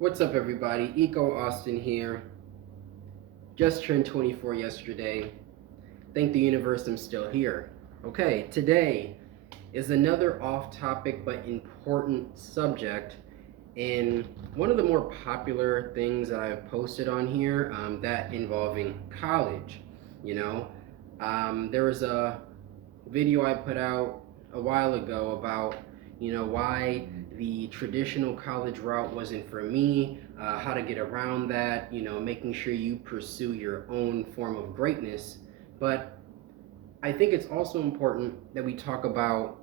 What's up, everybody? Eco Austin here. Just turned 24 yesterday. Thank the universe I'm still here. Okay, today is another off topic but important subject. And one of the more popular things that I've posted on here, that involving college. You know, there was a video I put out a while ago about why the traditional college route wasn't for me, how to get around that, making sure you pursue your own form of greatness. But I think it's also important that we talk about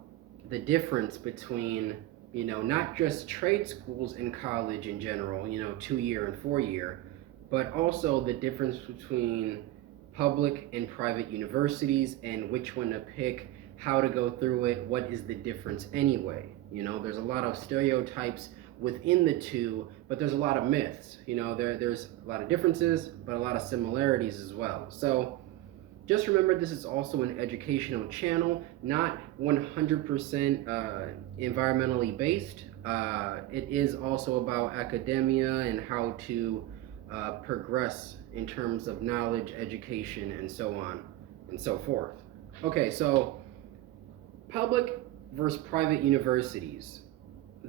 the difference between not just trade schools and college in general, 2 year and 4 year, but also the difference between public and private universities and which one to pick, how to go through it, what is the difference anyway. There's a lot of stereotypes within the two, but there's a lot of myths. There's a lot of differences, but a lot of similarities as well. So just remember, this is also an educational channel, not 100% environmentally based. It is also about academia and how to progress in terms of knowledge, education, and so on and so forth. Okay, so public versus private universities.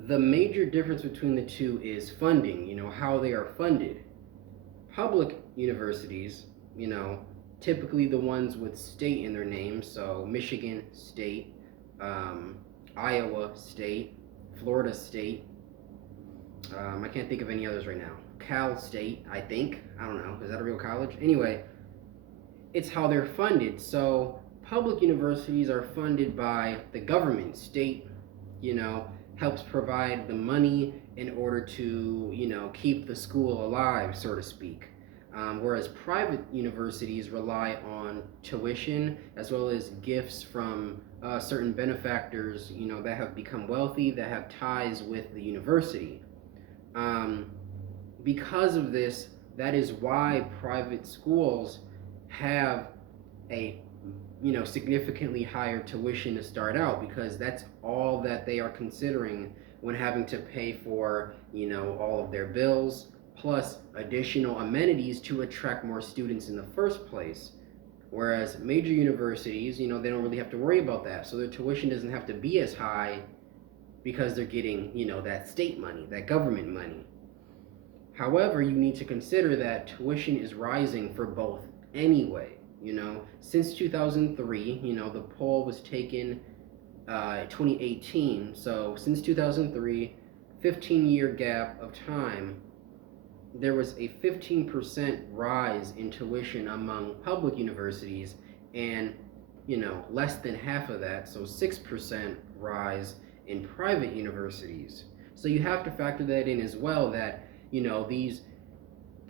The major difference between the two is funding, how they are funded. Public universities, typically the ones with state in their name, so Michigan State, Iowa State, Florida State. I can't think of any others right now. Cal State, I think. I don't know. Is that a real college? Anyway, it's how they're funded. So public universities are funded by the government. State, helps provide the money in order to, keep the school alive, so to speak. Whereas private universities rely on tuition as well as gifts from certain benefactors, that have become wealthy, that have ties with the university. Um, because of this, that is why private schools have a significantly higher tuition to start out, because that's all that they are considering when having to pay for all of their bills plus additional amenities to attract more students in the first place. Whereas major universities, they don't really have to worry about that, so their tuition doesn't have to be as high because they're getting that state money, that government money. However, you need to consider that tuition is rising for both anyway. Since 2003, the poll was taken 2018. So since 2003, 15-year gap of time, there was a 15% rise in tuition among public universities, and less than half of that, so 6% rise in private universities. So you have to factor that in as well, that these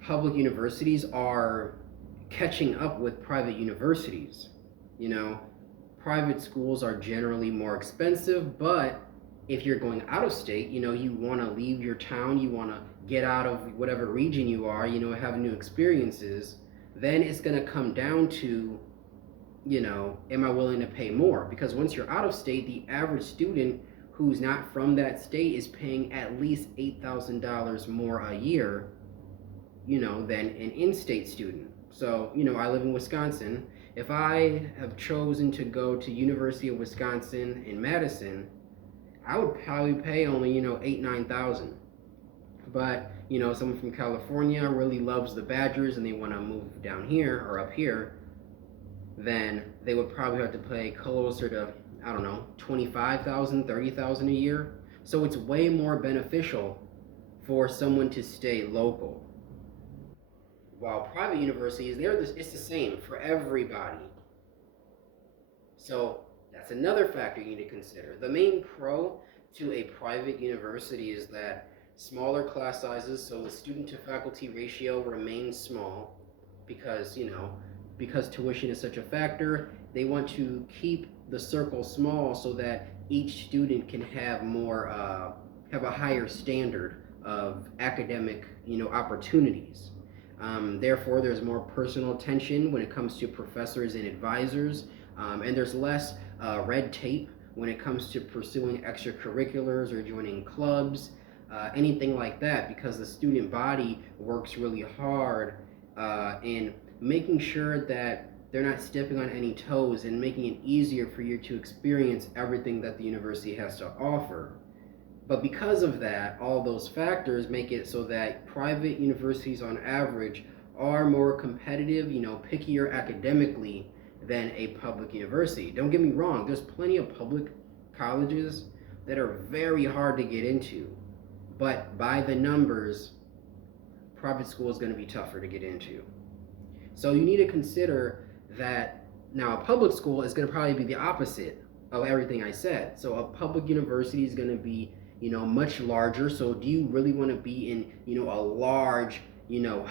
public universities are catching up with private universities. You know, Private schools are generally more expensive, but if you're going out of state, you want to leave your town, you want to get out of whatever region you are, have new experiences, then it's going to come down to, am I willing to pay more? Because once you're out of state, the average student who's not from that state is paying at least $8,000 more a year, than an in-state student. So, I live in Wisconsin. If I have chosen to go to University of Wisconsin in Madison, I would probably pay only, 8-9 thousand. But someone from California really loves the Badgers and they want to move down here or up here, then they would probably have to pay closer to, I don't know, 25,000, 30,000 a year. So it's way more beneficial for someone to stay local. While private universities, it's the same for everybody. So that's another factor you need to consider. The main pro to a private university is that smaller class sizes, so the student to faculty ratio remains small, because because tuition is such a factor, they want to keep the circle small so that each student can have a higher standard of academic opportunities. Therefore, there's more personal attention when it comes to professors and advisors, and there's less red tape when it comes to pursuing extracurriculars or joining clubs. anything like that, because the student body works really hard in making sure that they're not stepping on any toes and making it easier for you to experience everything that the university has to offer. But because of that, all those factors make it so that private universities on average are more competitive, pickier academically than a public university. Don't get me wrong, there's plenty of public colleges that are very hard to get into. But by the numbers, private school is going to be tougher to get into. So you need to consider that now a public school is going to probably be the opposite of everything I said. So a public university is going to be, much larger. So do you really want to be in, a large,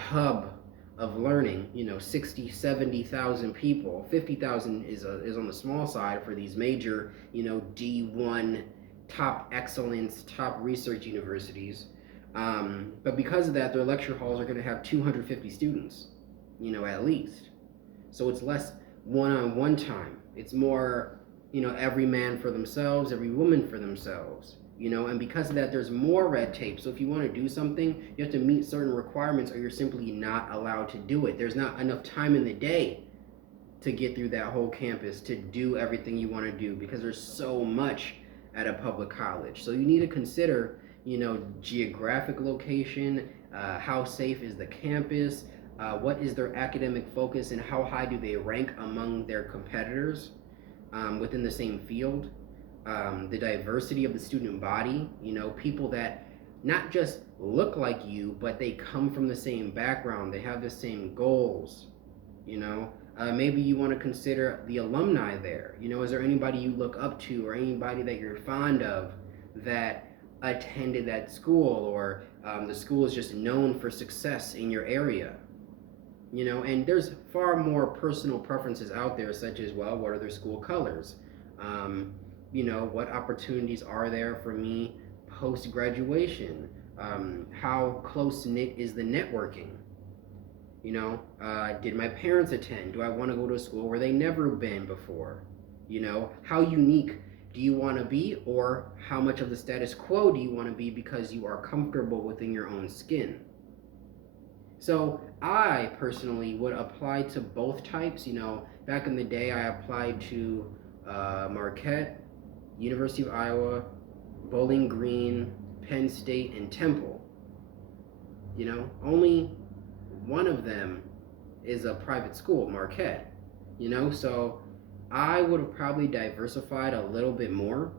hub of learning, 60, 70,000 people? 50,000 is on the small side for these major, D1 top excellence, top research universities. But because of that, their lecture halls are going to have 250 students, at least. So it's less one-on-one time. It's more, every man for themselves, every woman for themselves, and because of that, there's more red tape. So if you want to do something, you have to meet certain requirements or you're simply not allowed to do it. There's not enough time in the day to get through that whole campus to do everything you want to do because there's so much at a public college. So you need to consider, geographic location, how safe is the campus, what is their academic focus, and how high do they rank among their competitors within the same field. The diversity of the student body, people that not just look like you, but they come from the same background, they have the same goals, maybe you want to consider the alumni there. Is there anybody you look up to or anybody that you're fond of that attended that school, or the school is just known for success in your area? And there's far more personal preferences out there, such as, well, what are their school colors? What opportunities are there for me post-graduation? How close-knit is the networking? Did my parents attend? Do I want to go to a school where they never been before? How unique do you want to be, or how much of the status quo do you want to be because you are comfortable within your own skin? So I personally would apply to both types. Back in the day, I applied to Marquette, University of Iowa, Bowling Green, Penn State, and Temple. Only one of them is a private school, Marquette. So I would have probably diversified a little bit more,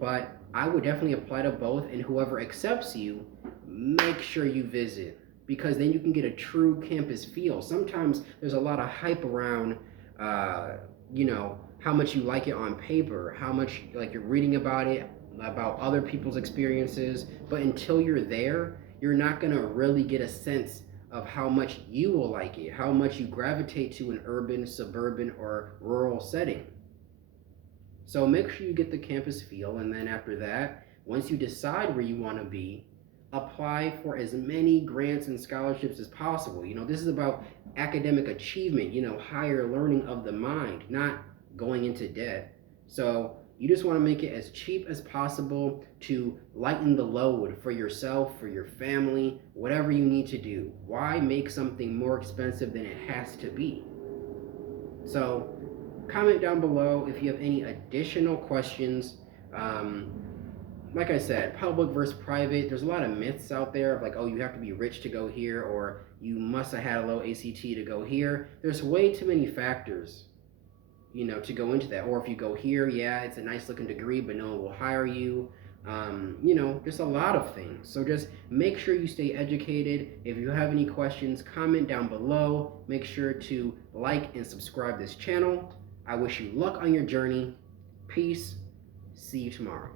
but I would definitely apply to both, and whoever accepts you, make sure you visit, because then you can get a true campus feel. Sometimes there's a lot of hype around, how much you like it on paper, how much you're reading about it, about other people's experiences, but until you're there, you're not gonna really get a sense of how much you will like it, how much you gravitate to an urban, suburban, or rural setting. So make sure you get the campus feel, and then after that, once you decide where you want to be, apply for as many grants and scholarships as possible. This is about academic achievement, higher learning of the mind, not going into debt. So you just want to make it as cheap as possible to lighten the load for yourself, for your family, whatever you need to do. Why make something more expensive than it has to be? So comment down below if you have any additional questions. Like I said, public versus private, there's a lot of myths out there of oh, you have to be rich to go here, or you must have had a low ACT to go here. There's way too many factors, to go into that. Or if you go here, yeah, it's a nice looking degree, but no one will hire you. Just a lot of things. So just make sure you stay educated. If you have any questions, comment down below. Make sure to like and subscribe this channel. I wish you luck on your journey. Peace. See you tomorrow.